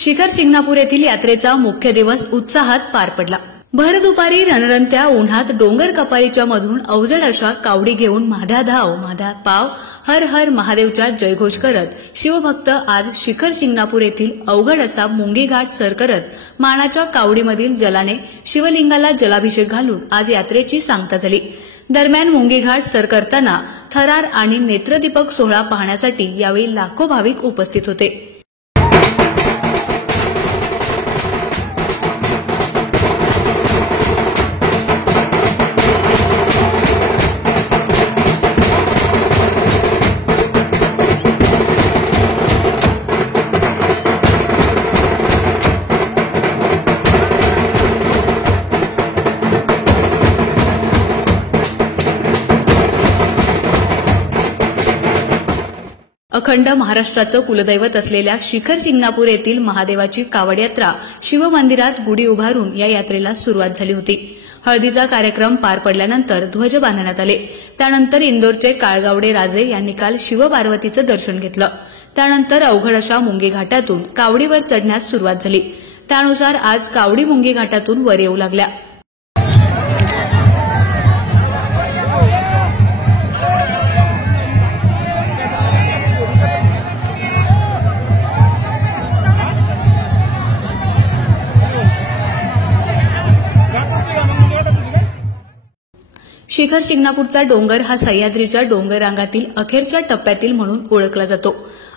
शिखर शिंगणापूर येथील यात्रेचा मुख्य दिवस उत्साहात पार पडला। भर दुपारी रणरणत्या उन्हात डोंगर कपारीच्या मधून अवजड अशा कावडी घेऊन माध्या धाव माध्या पाव हर हर महादेवच्या जयघोष करत शिवभक्त आज शिखर शिंगणापूर येथील अवघड असा मुंगी घाट सर करत मानाच्या कावडीमधील जलाने शिवलिंगाला जलाभिषेक घालून आज यात्रेची सांगता झाली। दरम्यान मुंगी घाट सर करताना थरार आणि नेत्रदीपक सोहळा पाहण्यासाठी यावेळी लाखो भाविक उपस्थित होते। अखंड महाराष्ट्राचं कुलदैवत असलेल्या शिखर शिंगणापूर येथील महादेवाची कावड यात्रा शिवमंदिरात गुढी उभारून या यात्रेला सुरुवात झाली होती। हळदीचा कार्यक्रम पार पडल्यानंतर ध्वज बांधण्यात आले। त्यानंतर इंदोरचे काळगावडे राजे यांनी काल शिवपार्वतीचं दर्शन घेतलं। त्यानंतर अवघड अशा मुंगी घाटातून कावडीवर चढण्यास सुरुवात झाली। त्यानुसार आज कावडी मुंगी घाटातून वर येऊ लागल्या। शिखर शिंगणापूरचा डोंगर हा सह्याद्रीच्या डोंगर रांगातील अखेरच्या टप्प्यातील म्हणून ओळखला जातो।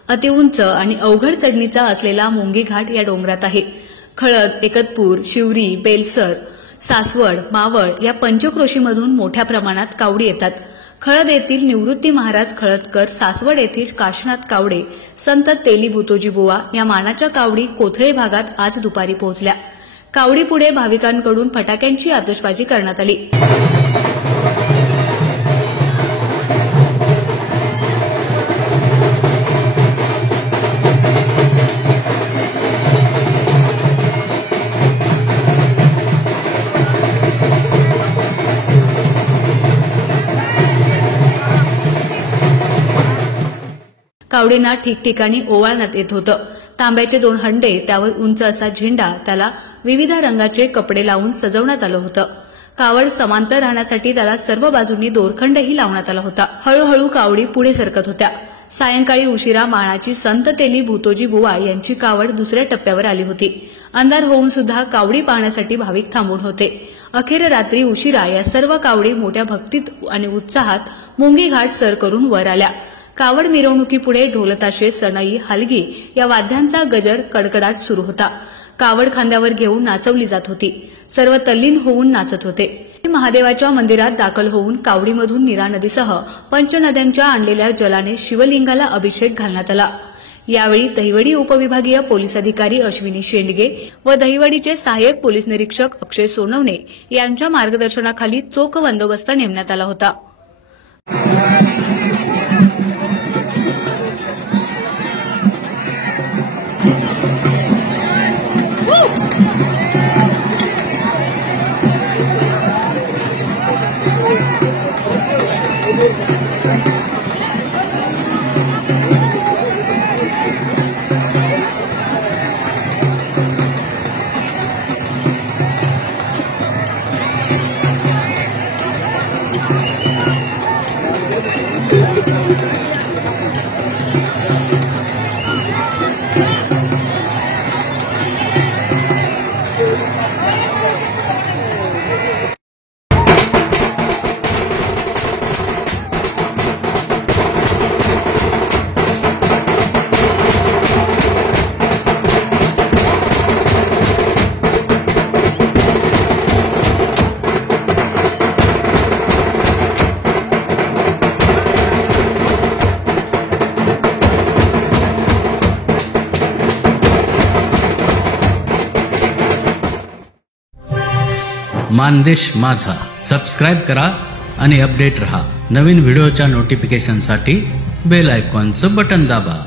अतिउंच आणि अवघड चढणीचा असलेला मुंगी घाट या डोंगरात आहे। खळद, एकतपूर, शिवरी, बेलसर, सासवड, मावळ या पंचक्रोशीमधून मोठ्या प्रमाणात कावडी येतात। खळद येथील निवृत्ती महाराज खळदकर, सासवड येथील काशीनाथ कावडे, संत तेली भूतोजी बुवा या मानाच्या कावडी कोथळे भागात आज दुपारी पोहोचल्या। कावडीपुढे भाविकांकडून फटाक्यांची आतषबाजी करण्यात आली। कावडींना ठिकठिकाणी ओवाळण्यात येत होतं। तांब्याचे 2 हंडे, त्यावर उंच असा झेंडा, त्याला विविध रंगाचे कपडे लावून सजवण्यात आलं होतं। कावड समांतर राहण्यासाठी त्याला सर्व बाजूंनी दोरखंडही लावण्यात आला होता। हळूहळू कावडी पुढे सरकत होत्या। सायंकाळी उशिरा मानाची संत तेली भूतोजी बुवा यांची कावड दुसऱ्या टप्प्यावर आली होती। अंधार होऊन सुद्धा कावडी पाहण्यासाठी भाविक थांबून होते। अखेर रात्री उशिरा या सर्व कावडी मोठ्या भक्तीत आणि उत्साहात मुंगी घाट सर करून वर आल्या। कावड मिरवणुकीपुढे ढोलताशे, सनई, हलगी या वाद्यांचा गजर कडकडाट सुरू होता। कावड खांद्यावर घेऊन नाचवली जात होती। सर्व तल्लीन होऊन नाचत होते। महादेवाच्या मंदिरात दाखल होऊन कावडीमधून नीरा नदीसह पंचनद्यांच्या आणलेल्या जलाने शिवलिंगाला अभिषेक घालण्यात आला। यावेळी दहिवडी उपविभागीय पोलीस अधिकारी अश्विनी शेंडगे व दहिवडीचे सहाय्यक पोलीस निरीक्षक अक्षय सोनवणे यांच्या मार्गदर्शनाखाली चोख बंदोबस्त नेमण्यात आला होता। मानदेश माझा सबस्क्राइब करा आणि अपडेट रहा। नवीन व्हिडिओच्या नोटिफिकेशनसाठी बेल आयकॉनचं बटन दाबा।